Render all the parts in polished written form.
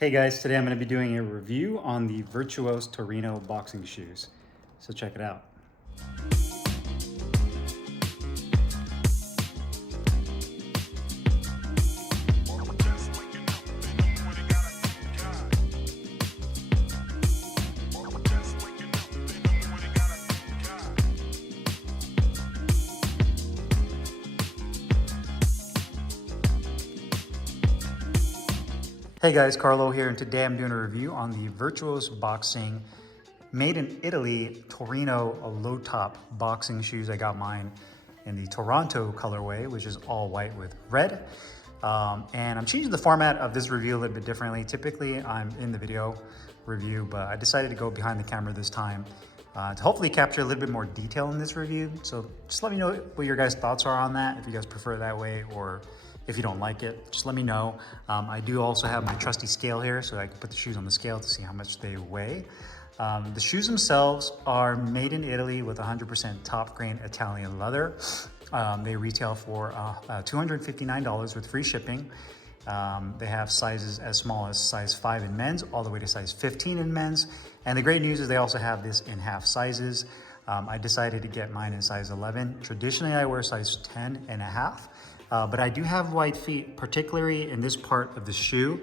Hey guys, today I'm going to be doing a review on the Virtuos Torino boxing shoes. So check it out. Hey guys, Carlo here, and today I'm doing a review on the Virtuos Boxing made in Italy Torino low top boxing shoes. I got mine in the Toronto colorway, which is all white with red. And I'm changing the format of this review a little bit differently. Typically I'm in the video review, but I decided to go behind the camera this time to hopefully capture a little bit more detail in this review. So just let me know what your guys' thoughts are on that, if you guys prefer it that way, or if you don't like it, just let me know. I do also have my trusty scale here, so I can put the shoes on the scale to see how much they weigh. The shoes themselves are made in Italy with 100% top grain Italian leather. They retail for $259 with free shipping. They have sizes as small as size 5 in men's all the way to size 15 in men's. And the great news is they also have this in half sizes. I decided to get mine in size 11. Traditionally, I wear size 10 and a half. But I do have wide feet, particularly in this part of the shoe.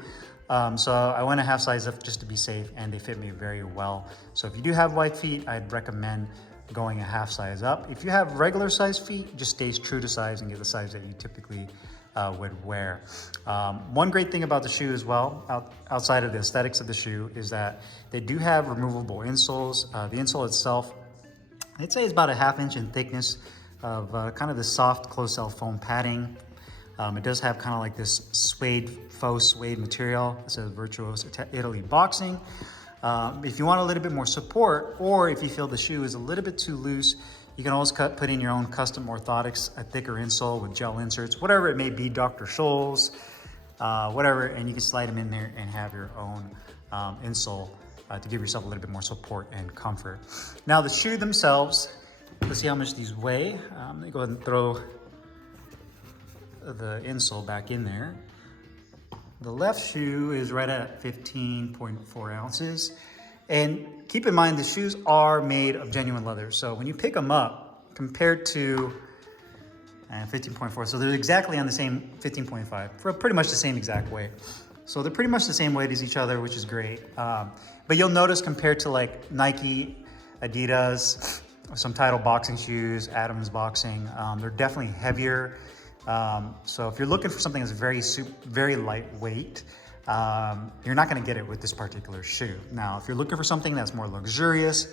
So I went a half size up just to be safe, and they fit me very well. So if you do have wide feet, I'd recommend going a half size up. If you have regular size feet, just stay true to size and get the size that you typically would wear. One great thing about the shoe as well, outside of the aesthetics of the shoe, is that they do have removable insoles. The insole itself, I'd say, is about a ½ inch in thickness, of kind of the soft closed cell foam padding. It does have kind of like this faux suede material. It says Virtuos Italy Boxing. If you want a little bit more support, or if you feel the shoe is a little bit too loose, you can always put in your own custom orthotics, a thicker insole with gel inserts, whatever it may be, Dr. Scholl's, whatever, and you can slide them in there and have your own insole to give yourself a little bit more support and comfort. Now the shoe themselves, let's see how much these weigh. Let me go ahead and throw the insole back in there. The left shoe is right at 15.4 ounces. And keep in mind, the shoes are made of genuine leather. So when you pick them up, compared to 15.4, so they're exactly on the same 15.5, for pretty much the same exact weight. So they're pretty much the same weight as each other, which is great. But you'll notice compared to like Nike, Adidas, some Title boxing shoes, Adams boxing, they're definitely heavier. So if you're looking for something that's very lightweight, you're not going to get it with this particular shoe. Now, if you're looking for something that's more luxurious,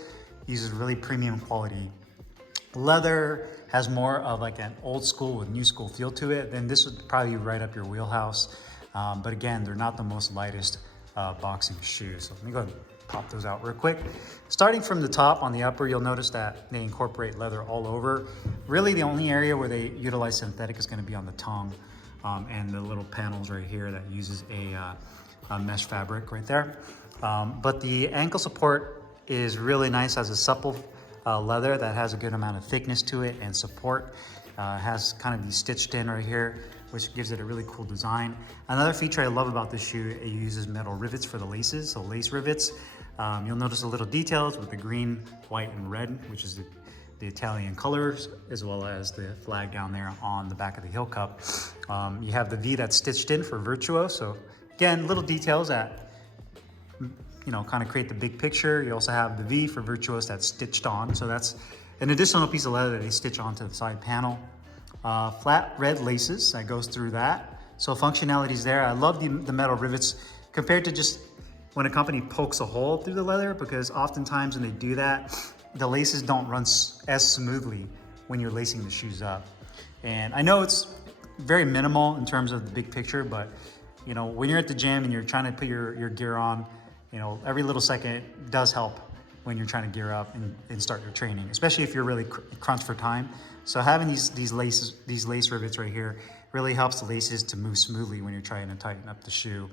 uses really premium quality leather, has more of like an old school with new school feel to it, then this would probably be right up your wheelhouse. But again, they're not the most lightest boxing shoes. So let me go ahead and pop those out real quick. Starting from the top on the upper, you'll notice that they incorporate leather all over. Really, the only area where they utilize synthetic is going to be on the tongue and the little panels right here that uses a mesh fabric right there. But the ankle support is really nice, has a supple leather that has a good amount of thickness to it and support. Has kind of these stitched in right here, which gives it a really cool design. Another feature I love about this shoe, it uses metal rivets for the laces, so lace rivets. You'll notice the little details with the green, white, and red, which is the Italian colors, as well as the flag down there on the back of the heel cup. You have the V that's stitched in for Virtuos. So again, little details that, you know, kind of create the big picture. You also have the V for Virtuos that's stitched on. So that's an additional piece of leather that they stitch onto the side panel. Flat red laces that goes through that. So functionality is there. I love the metal rivets compared to just when a company pokes a hole through the leather, because oftentimes when they do that, the laces don't run as smoothly when you're lacing the shoes up. And I know it's very minimal in terms of the big picture, but you know, when you're at the gym and you're trying to put your gear on, you know, every little second does help when you're trying to gear up and start your training, especially if you're really crunched for time. So having these lace rivets right here really helps the laces to move smoothly when you're trying to tighten up the shoe.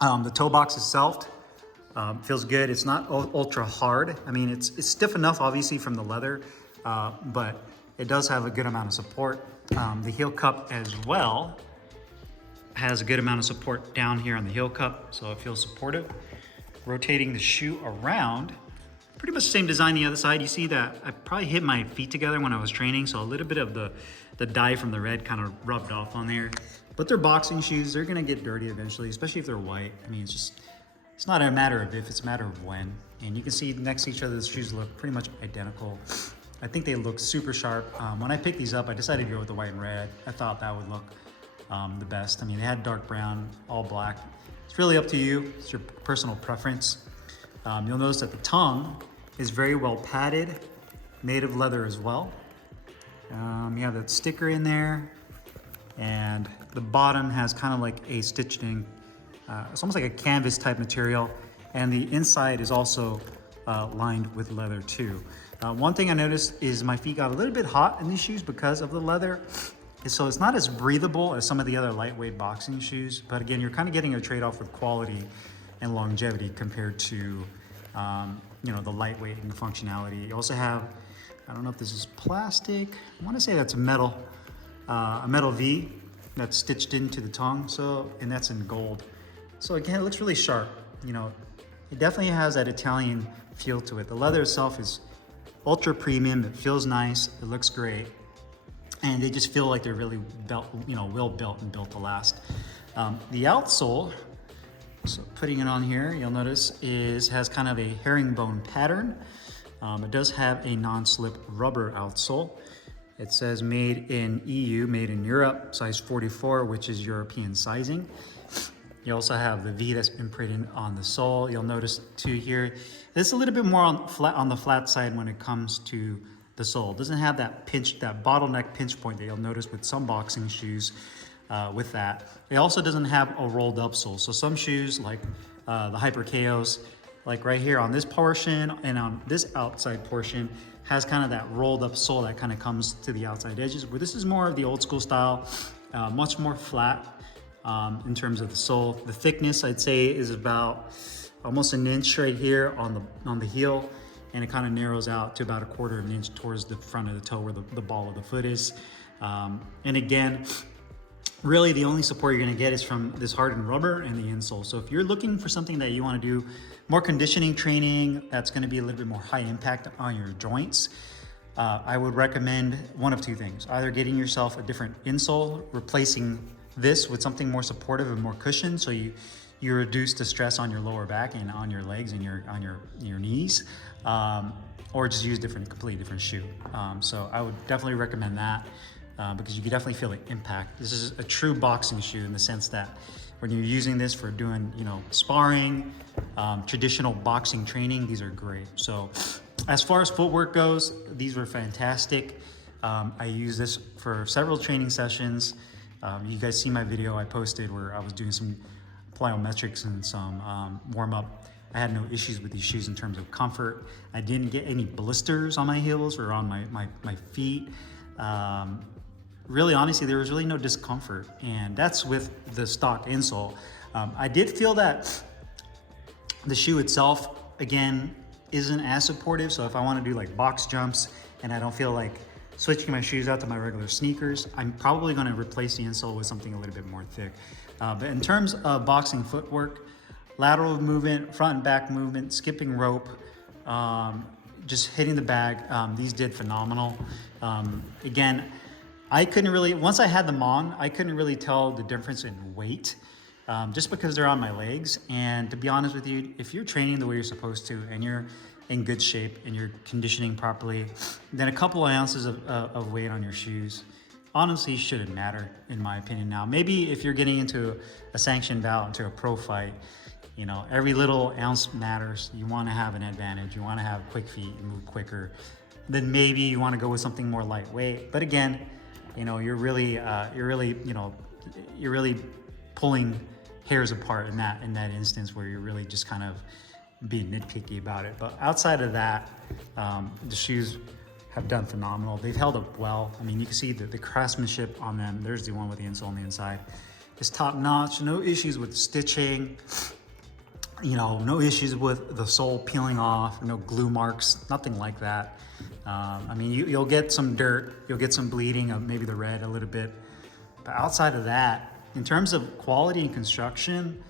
The toe box itself feels good. It's not ultra hard. I mean, it's stiff enough, obviously, from the leather, but it does have a good amount of support. The heel cup as well has a good amount of support down here on the heel cup, so it feels supportive. Rotating the shoe around, pretty much the same design the other side. You see that I probably hit my feet together when I was training, so a little bit of the dye from the red kind of rubbed off on there. But they're boxing shoes. They're gonna get dirty eventually, especially if they're white. I mean, it's not a matter of if, it's a matter of when. And you can see next to each other, the shoes look pretty much identical. I think they look super sharp. When I picked these up, I decided to go with the white and red. I thought that would look the best. I mean, they had dark brown, all black. It's really up to you. It's your personal preference. You'll notice that the tongue is very well padded, native leather as well. You have that sticker in there, and the bottom has kind of like a stitched in, it's almost like a canvas type material, and the inside is also lined with leather too. One thing I noticed is my feet got a little bit hot in these shoes because of the leather. So it's not as breathable as some of the other lightweight boxing shoes, but again, you're kind of getting a trade-off with quality and longevity compared to, you know, the lightweight and functionality. You also have, I don't know if this is plastic. I want to say that's a metal V that's stitched into the tongue. So, and that's in gold. So again, it looks really sharp. You know, it definitely has that Italian feel to it. The leather itself is ultra premium. It feels nice. It looks great. And they just feel like they're really built, you know, well built and built to last. The outsole, so putting it on here, you'll notice has kind of a herringbone pattern. It does have a non-slip rubber outsole. It says made in EU, made in Europe, size 44, which is European sizing. You also have the V that's imprinted on the sole. You'll notice too here, this is a little bit more on the flat side when it comes to the sole. It doesn't have that pinch, that bottleneck pinch point that you'll notice with some boxing shoes with that. It also doesn't have a rolled up sole. So some shoes like the Hyper KOs, like right here on this portion and on this outside portion, has kind of that rolled up sole that kind of comes to the outside edges, where this is more of the old school style, much more flat in terms of the sole. The thickness, I'd say, is about almost an inch right here on the heel, and it kind of narrows out to about a quarter of an inch towards the front of the toe where the ball of the foot is. And again, really the only support you're gonna get is from this hardened rubber and the insole. So if you're looking for something that you wanna do more conditioning training, that's gonna be a little bit more high impact on your joints, I would recommend one of two things. Either getting yourself a different insole, replacing this with something more supportive and more cushion, so you reduce the stress on your lower back and on your legs and your knees, or just use completely different shoe. So I would definitely recommend that because you can definitely feel the impact. This is a true boxing shoe in the sense that when you're using this for doing, you know, sparring, traditional boxing training, these are great. So as far as footwork goes, these were fantastic. I used this for several training sessions. You guys see my video I posted where I was doing some plyometrics and some warm-up. I had no issues with these shoes in terms of comfort. I didn't get any blisters on my heels or on my feet. Really, honestly, there was really no discomfort, and that's with the stock insole. I did feel that the shoe itself, again, isn't as supportive. So if I want to do like box jumps and I don't feel like switching my shoes out to my regular sneakers, I'm probably going to replace the insole with something a little bit more thick. But in terms of boxing footwork, lateral movement, front and back movement, skipping rope, just hitting the bag, these did phenomenal. Again, I couldn't really, once I had them on, I couldn't really tell the difference in weight just because they're on my legs. And to be honest with you, if you're training the way you're supposed to and you're in good shape and you're conditioning properly, then a couple of ounces of weight on your shoes honestly shouldn't matter, in my opinion. Now, maybe if you're getting into a sanctioned bout, into a pro fight, you know, every little ounce matters. You want to have an advantage. You want to have quick feet, you move quicker. Then maybe you want to go with something more lightweight. But again, you know, you're really pulling hairs apart in that instance where you're really just kind of being nitpicky about it. But outside of that, the shoes have done phenomenal. They've held up well. I mean, you can see the craftsmanship on them. There's the one with the insole on the inside. It's top notch. No issues with stitching. You know, no issues with the sole peeling off. No glue marks. Nothing like that. I mean, you'll get some dirt. You'll get some bleeding of maybe the red a little bit. But outside of that, In terms of quality and construction,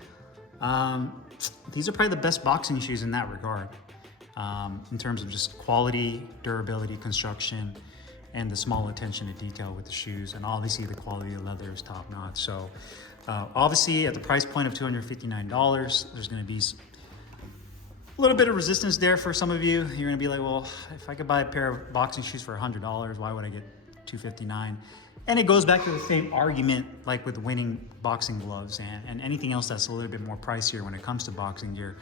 these are probably the best boxing shoes in that regard. In terms of just quality, durability, construction, and the small attention to detail with the shoes. And obviously the quality of leather is top notch. So obviously at the price point of $259, there's gonna be a little bit of resistance there for some of you. You're gonna be like, well, if I could buy a pair of boxing shoes for $100, why would I get $259? And it goes back to the same argument like with winning boxing gloves and anything else that's a little bit more pricier when it comes to boxing gear.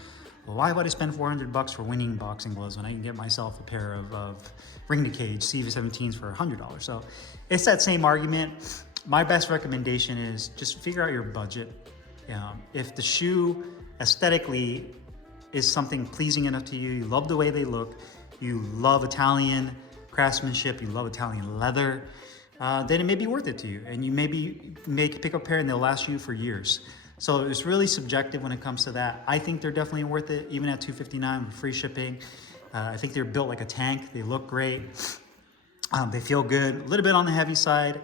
Well, why would I spend $400 for winning boxing gloves when I can get myself a pair of ring to cage CV17s for $100? So it's that same argument. My best recommendation is just figure out your budget. If the shoe aesthetically is something pleasing enough to you, you love the way they look, you love Italian craftsmanship, you love Italian leather, then it may be worth it to you. And you maybe pick up a pair and they'll last you for years. So it's really subjective when it comes to that. I think they're definitely worth it, even at $259 with free shipping. I think they're built like a tank. They look great. They feel good, a little bit on the heavy side.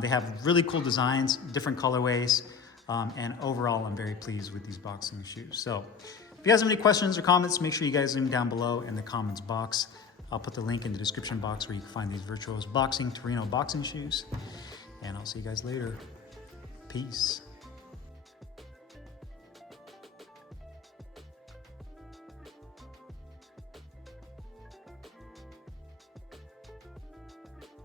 They have really cool designs, different colorways. And overall, I'm very pleased with these boxing shoes. So if you guys have any questions or comments, make sure you guys leave them down below in the comments box. I'll put the link in the description box where you can find these Virtuos boxing Torino boxing shoes. And I'll see you guys later. Peace.